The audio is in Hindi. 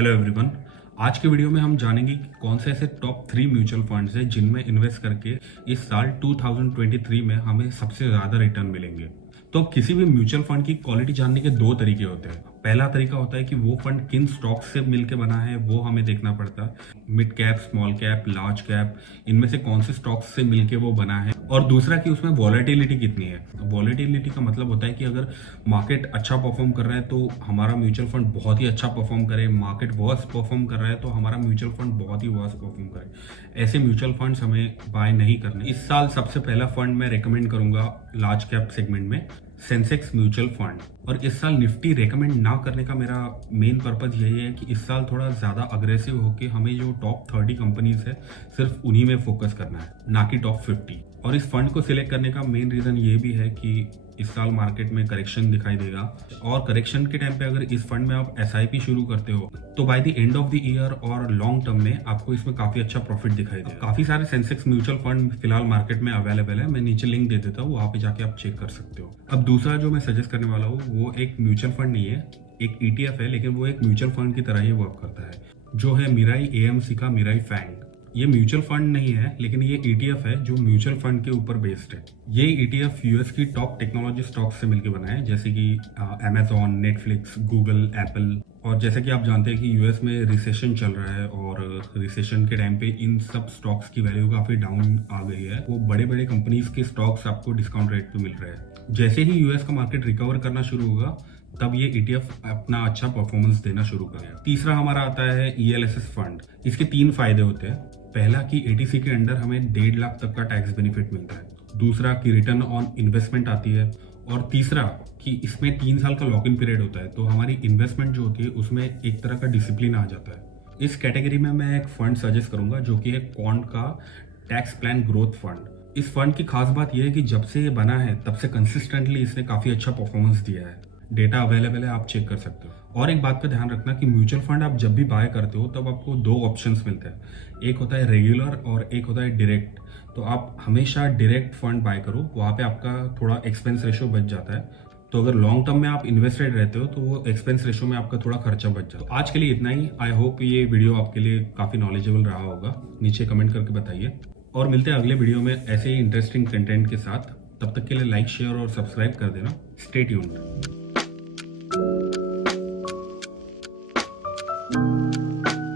Hello everyone. आज के वीडियो में हम जानेंगे कि कौन से ऐसे टॉप 3 म्यूचुअल फंड्स हैं जिनमें इन्वेस्ट करके इस साल 2023 में हमें सबसे ज़्यादा रिटर्न मिलेंगे। तो किसी भी म्यूचुअल फंड की क्वालिटी जानने के दो तरीके होते हैं। पहला तरीका होता है कि वो फंड किन स्टॉक्स से मिलकर बना है वो हमें देखना पड़ता है। Mid cap, small cap, large cap, इनमें से कौन से स्टॉक्स से मिलके वो बना है। और दूसरा कि उसमें वॉलेटिलिटी कितनी है। वॉलेटिलिटी का मतलब होता है कि अगर मार्केट अच्छा परफॉर्म कर रहा है तो हमारा म्यूचुअल फंड बहुत ही अच्छा परफॉर्म करे, मार्केट वर्स्ट परफॉर्म कर रहा है तो हमारा म्यूचुअल फंड बहुत ही वर्स्ट परफॉर्म करे। ऐसे म्यूचुअल फंड्स हमें बाय नहीं करने। इस साल सबसे पहला फंड मैं रेकमेंड करूंगा लार्ज कैप सेगमेंट में सेंसेक्स म्यूचुअल फंड। और इस साल निफ्टी रेकमेंड ना करने का मेरा मेन पर्पज यही है कि इस साल थोड़ा ज़्यादा अग्रेसिव होकर हमें जो टॉप 30 कंपनीज है सिर्फ उन्हीं में फोकस करना है, ना कि टॉप 50। और इस फंड को सिलेक्ट करने का मेन रीज़न ये भी है कि इस साल मार्केट में करेक्शन दिखाई देगा और करेक्शन के टाइम पे अगर इस फंड में आप SIP शुरू करते हो तो by the end of the year और लॉन्ग टर्म में आपको इसमें काफी अच्छा प्रॉफिट दिखाई देगा। काफी सारे सेंसेक्स म्यूचुअल फंड फिलहाल मार्केट में अवेलेबल है, मैं नीचे लिंक दे देता हूँ, वहां पे जाके आप चेक कर सकते हो। अब दूसरा जो मैं सजेस्ट करने वाला हूँ वो एक म्यूचुअल फंड नहीं है, एक ETF है, लेकिन वो एक म्यूचुअल फंड की तरह ही वर्क करता है, जो है मिराई AMC का मिराई फैंग। ये म्यूचुअल फंड नहीं है, लेकिन ये ETF है जो म्यूचुअल फंड के ऊपर बेस्ड है। ये ETF US की टॉप टेक्नोलॉजी स्टॉक्स से मिलकर बना है, जैसे कि Amazon, नेटफ्लिक्स, गूगल, एप्पल। और जैसे कि आप जानते हैं कि US में रिसेशन चल रहा है और रिसेशन के टाइम पे इन सब स्टॉक्स की वैल्यू काफी डाउन आ गई है। वो बड़े बड़े कंपनीज के स्टॉक्स आपको डिस्काउंट रेट पे मिल रहे हैं। जैसे ही US का मार्केट रिकवर करना शुरू होगा तब ये ETF अपना अच्छा परफॉर्मेंस देना शुरू करेगा। तीसरा हमारा आता है ELSS फंड। इसके 3 फायदे होते हैं। पहला कि ATC के अंडर हमें 1.5 लाख तक का टैक्स बेनिफिट मिलता है। दूसरा कि रिटर्न ऑन इन्वेस्टमेंट आती है। और तीसरा कि इसमें 3 साल का लॉक इन पीरियड होता है, तो हमारी इन्वेस्टमेंट जो होती है उसमें एक तरह का डिसिप्लिन आ जाता है। इस कैटेगरी में मैं एक फंड सजेस्ट करूंगा जो कि है क्वांट का टैक्स प्लान ग्रोथ फंड। इस फंड की खास बात यह है कि जब से ये बना है तब से कंसिस्टेंटली इसने काफी अच्छा परफॉर्मेंस दिया है। डेटा अवेलेबल है, आप चेक कर सकते हो। और एक बात का ध्यान रखना कि म्यूचुअल फंड आप जब भी बाय करते हो तब आपको 2 ऑप्शंस मिलते हैं, एक होता है रेगुलर और एक होता है डायरेक्ट। तो आप हमेशा डायरेक्ट फंड बाय करो, वहाँ पे आपका थोड़ा एक्सपेंस रेशो बच जाता है। तो अगर लॉन्ग टर्म में आप इन्वेस्टेड रहते हो तो वो एक्सपेंस रेशो में आपका थोड़ा खर्चा बच जाता है। तो आज के लिए इतना ही। आई होप ये वीडियो आपके लिए काफ़ी नॉलेजेबल रहा होगा। नीचे कमेंट करके बताइए और मिलते हैं अगले वीडियो में ऐसे ही इंटरेस्टिंग कंटेंट के साथ। तब तक के लिए लाइक, शेयर और सब्सक्राइब कर देना। Stay tuned.